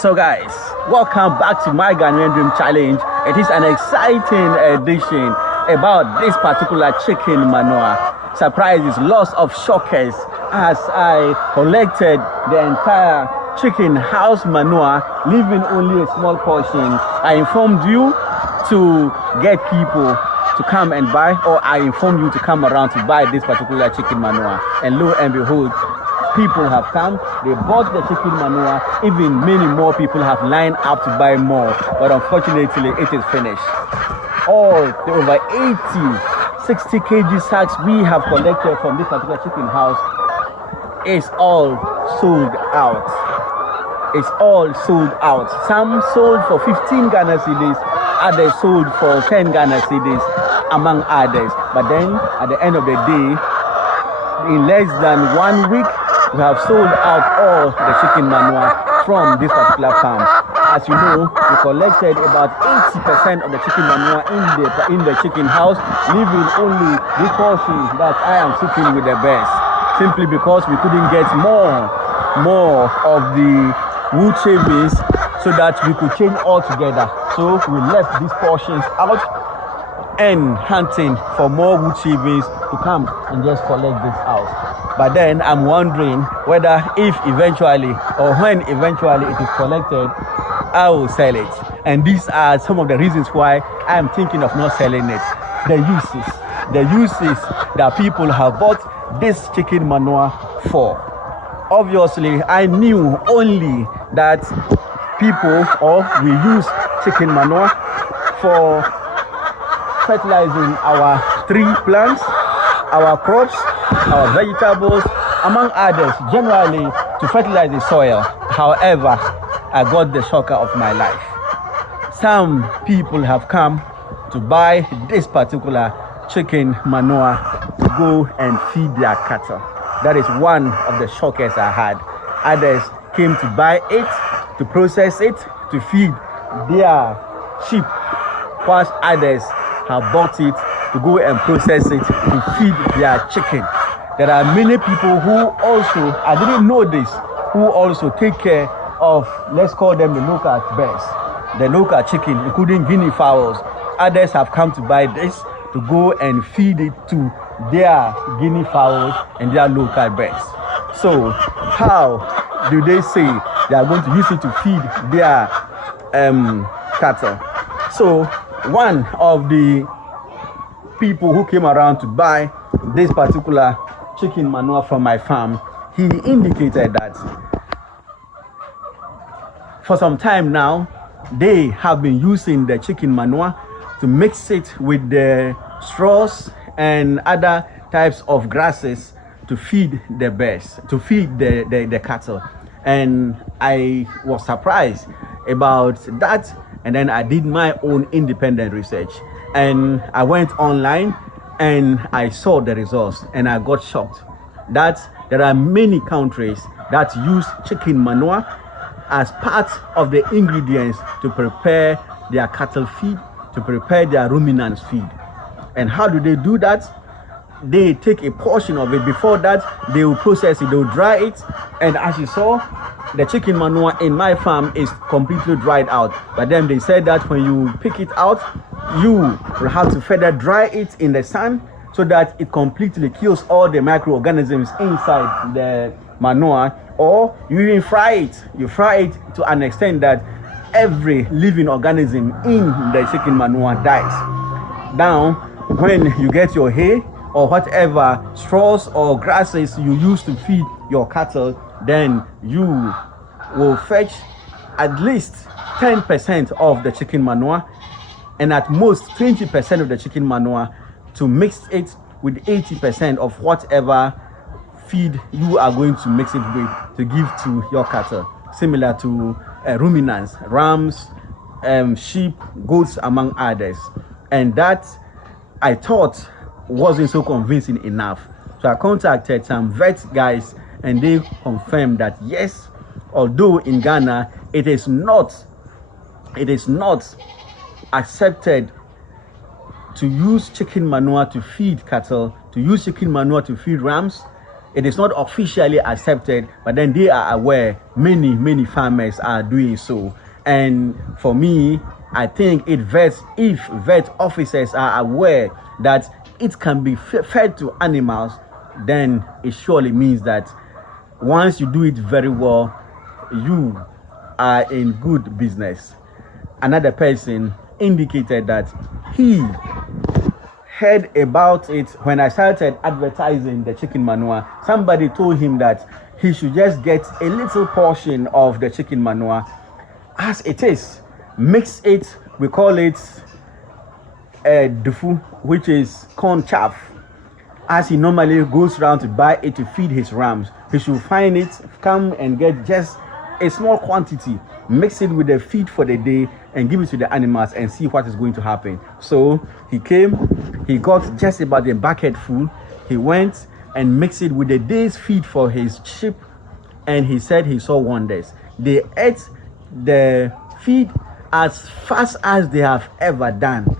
So guys, welcome back to my Ghanaian Dream Challenge. It is an exciting edition about this particular chicken manure. Surprises, lots of shockers as I collected the entire chicken house manure, leaving only a small portion. I informed you to get people to come and buy, or I informed you to come around to buy this particular chicken manure. And lo and behold, people have come, they bought the chicken manure. Even many more people have lined up to buy more, but unfortunately it is finished. All the over 60 kg sacks we have collected from this particular chicken house is all sold out. It's all sold out. Some sold for 15 Ghana cedis, others sold for 10 Ghana cedis, among others. But then at the end of the day, in less than 1 week, we have sold out all the chicken manure from this particular farm. As you know, we collected about 80% of the chicken manure in the chicken house, leaving only the portion that I am sitting with the best, simply because we couldn't get more of the wood shavings so that we could change all together. So we left these portions out and hunting for more wood shavings to come and just collect this out. But then I'm wondering whether if eventually or when eventually it is collected, I will sell it. And these are some of the reasons why I am thinking of not selling it. The uses that people have bought this chicken manure for. Obviously, I knew only that we use chicken manure for fertilizing our tree plants, our crops, our vegetables, among others, generally to fertilize the soil. However, I got the shocker of my life. Some people have come to buy this particular chicken manure to go and feed their cattle. That is one of the shockers I had. Others came to buy it, to process it, to feed their sheep, whilst others have bought it to go and process it to feed their chicken. There are many people who also, I didn't know this, who also take care of, let's call them the local birds, the local chicken, including guinea fowls. Others have come to buy this to go and feed it to their guinea fowls and their local birds. So how do they say they are going to use it to feed their cattle? So one of the people who came around to buy this particular chicken manure from my farm, he indicated that for some time now, they have been using the chicken manure to mix it with the straws and other types of grasses to feed the birds, to feed the cattle. And I was surprised about that. And then I did my own independent research. And I went online and I saw the results, and I got shocked that there are many countries that use chicken manure as part of the ingredients to prepare their cattle feed, to prepare their ruminants feed. And how do they do that? They take a portion of it. Before that, they will process it, they will dry it. And as you saw, the chicken manure in my farm is completely dried out. But then they said that when you pick it out, you will have to further dry it in the sun so that it completely kills all the microorganisms inside the manure. Or you even fry it. You fry it to an extent that every living organism in the chicken manure dies. Now, when you get your hay or whatever straws or grasses you use to feed your cattle, then you will fetch at least 10% of the chicken manure and at most 20% of the chicken manure to mix it with 80% of whatever feed you are going to mix it with to give to your cattle, similar to ruminants, rams, sheep, goats, among others. And that I thought wasn't so convincing enough. So I contacted some vet guys and they confirmed that yes, although in Ghana it is not accepted to use chicken manure to feed cattle, to use chicken manure to feed rams, It is not officially accepted, but then they are aware. Many farmers are doing so. And for me, I think if vet officers are aware that it can be fed to animals, then it surely means that once you do it very well, you are in good business. Another person indicated that he heard about it when I started advertising the chicken manure. Somebody told him that he should just get a little portion of the chicken manure as it is, mix it, we call it dufu, which is corn chaff. As he normally goes around to buy it to feed his rams, he should find it, come and get just a small quantity, mix it with the feed for the day and give it to the animals and see what is going to happen. So he came, he got just about a bucket full, he went and mixed it with the day's feed for his sheep, and he said he saw wonders. They ate the feed as fast as they have ever done,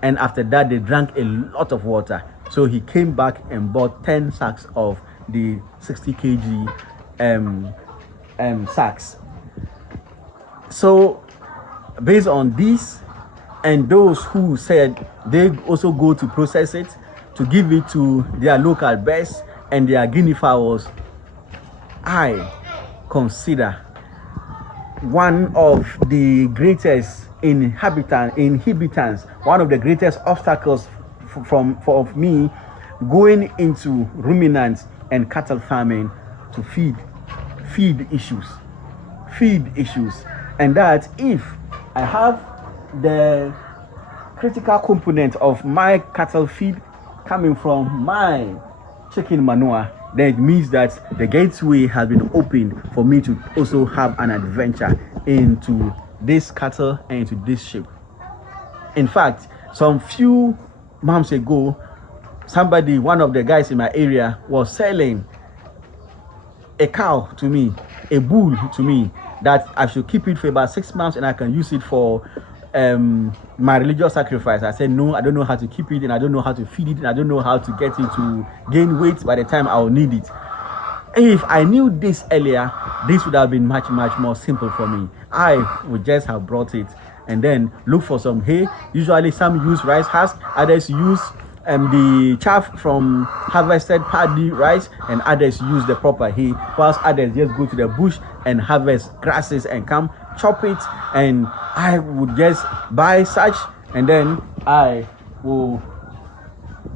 and after that they drank a lot of water. So he came back and bought 10 sacks of the 60 kg sacks. So based on this, and those who said they also go to process it to give it to their local birds and their guinea fowls, I consider one of the greatest inhibitants, one of the greatest obstacles for me going into ruminants and cattle farming to feed issues. And that if I have the critical component of my cattle feed coming from my chicken manure, then it means that the gateway has been opened for me to also have an adventure into this cattle and into this sheep. In fact, some few months ago, one of the guys in my area was selling a cow to me, a bull to me, that I should keep it for about 6 months and I can use it for my religious sacrifice. I said, no, I don't know how to keep it, and I don't know how to feed it, and I don't know how to get it to gain weight by the time I will need it. If I knew this earlier, this would have been much more simple for me. I would just have brought it and then look for some hay. Usually some use rice husk, others use the chaff from harvested paddy rice, and others use the proper hay, whilst others just go to the bush and harvest grasses and come chop it. And I would just buy such, and then I will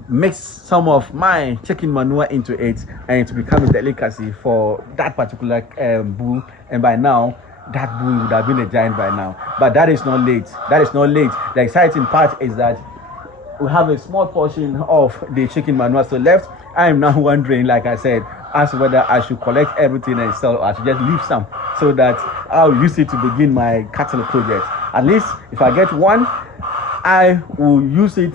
mix some of my chicken manure into it, and to become a delicacy for that particular bull. And by now that bull would have been a giant by now, but that is not late. The exciting part is that we have a small portion of the chicken manure still left. I am now wondering, like I said, as to whether I should collect everything and sell, or I should just leave some so that I'll use it to begin my cattle project. At least if I get one, I will use it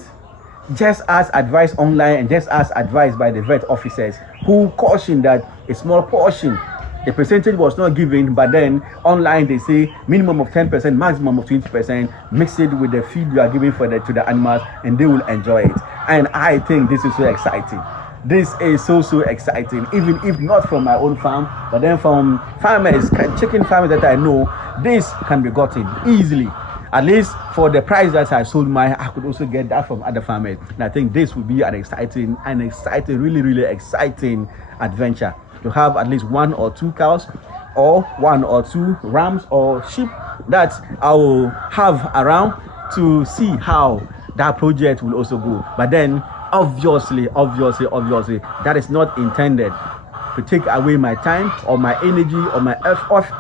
just as advised online and just as advised by the vet officers, who cautioned that a small portion, the percentage was not given, but then online they say minimum of 10%, maximum of 20%, mix it with the feed you are giving to the animals, and they will enjoy it. And I think this is so exciting. This is so exciting, even if not from my own farm, but then from farmers, chicken farmers that I know, this can be gotten easily. At least for the price that I sold mine, I could also get that from other farmers. And I think this will be an exciting, really exciting adventure, to have at least 1 or 2 cows, or 1 or 2 rams or sheep that I will have around, to see how that project will also go. But then obviously that is not intended to take away my time or my energy or my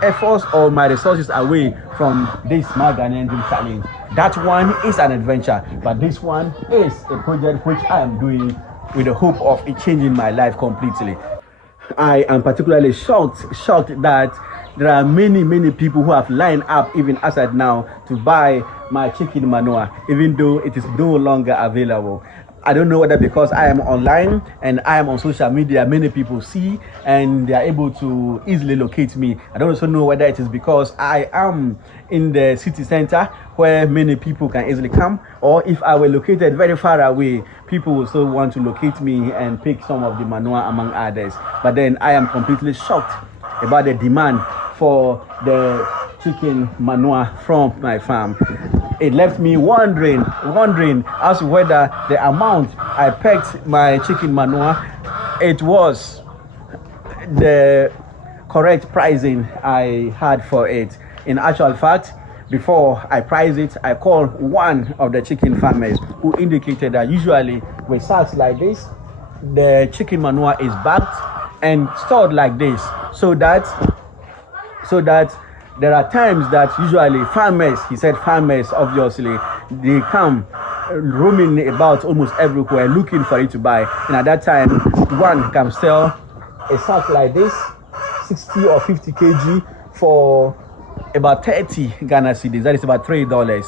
efforts or my resources away from this My Ghanaian Dream Challenge. That one is an adventure, but this one is a project which I am doing with the hope of it changing my life completely. I am particularly shocked that there are many people who have lined up, even as at now, to buy my chicken manure, even though it is no longer available. I don't know whether because I am online and I am on social media, many people see and they are able to easily locate me. I don't also know whether it is because I am in the city center where many people can easily come, or if I were located very far away, people will still want to locate me and pick some of the manure among others. But then I am completely shocked about the demand for the chicken manure from my farm. It left me wondering as to whether the amount I pegged my chicken manure, it was the correct pricing I had for it. In actual fact, before I price it, I called one of the chicken farmers who indicated that usually with sacks like this, the chicken manure is bagged and stored like this, so that there are times that usually farmers, he said farmers obviously, they come roaming about almost everywhere looking for it to buy, and at that time one can sell a sack like this 60 or 50 kg for about 30 Ghana cedis, that is about $3.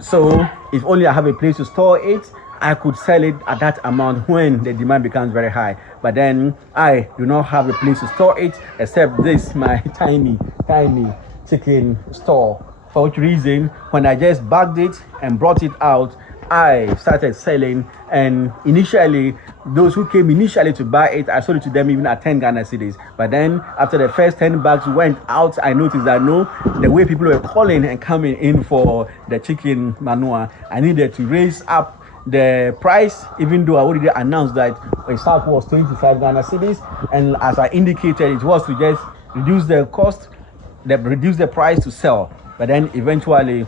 So if only I have a place to store it, I could sell it at that amount when the demand becomes very high. But then I do not have a place to store it except this, my tiny chicken store. For which reason, when I just bagged it and brought it out, I started selling. And initially, those who came initially to buy it, I sold it to them even at 10 Ghana cedis. But then after the first 10 bags went out, I noticed that no, the way people were calling and coming in for the chicken manure, I needed to raise up the price, even though I already announced that a sack was 25 Ghana cedis, and as I indicated, it was to just reduce the cost, reduce the price to sell. But then eventually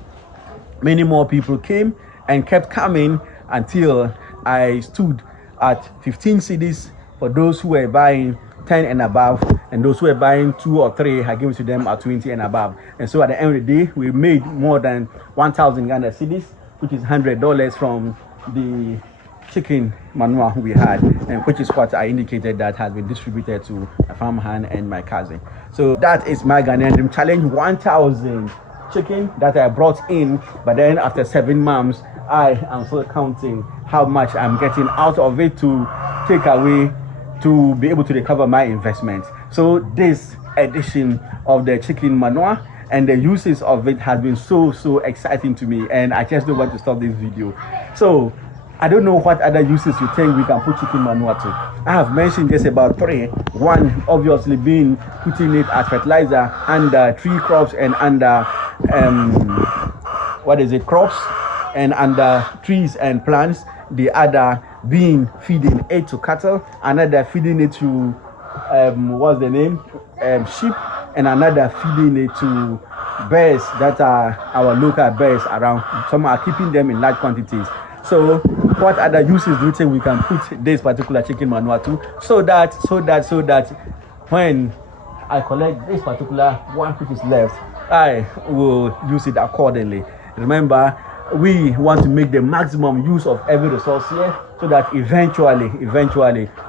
many more people came and kept coming until I stood at 15 cedis for those who were buying 10 and above, and those who were buying 2 or 3, I gave it to them at 20 and above. And so at the end of the day, we made more than 1,000 Ghana cedis, which is $100 from the chicken manure we had, and which is what I indicated that has been distributed to a farmhand and my cousin. So that is my Ghanaian Dream Challenge, 1,000 chicken that I brought in. But then after 7 months, I am still counting how much I'm getting out of it to take away to be able to recover my investment. So this edition of the chicken manure and the uses of it has been so exciting to me, and I just don't want to stop this video. So I don't know what other uses you think we can put chicken manure to. I have mentioned just about 3. One obviously being putting it as fertilizer under tree crops and under crops and under trees and plants. The other being feeding it to cattle, another feeding it to sheep, and another feeding it to birds that are our local birds around. Some are keeping them in large quantities. So what other uses do you think we can put this particular chicken manure to, so that when I collect this particular one which is left, I will use it accordingly. Remember, we want to make the maximum use of every resource here, so that eventually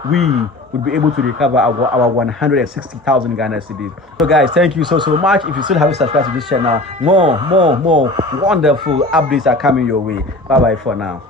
we would be able to recover our 160,000 Ghana cedis. So guys, thank you so much. If you still haven't subscribed to this channel, more wonderful updates are coming your way. Bye bye for now.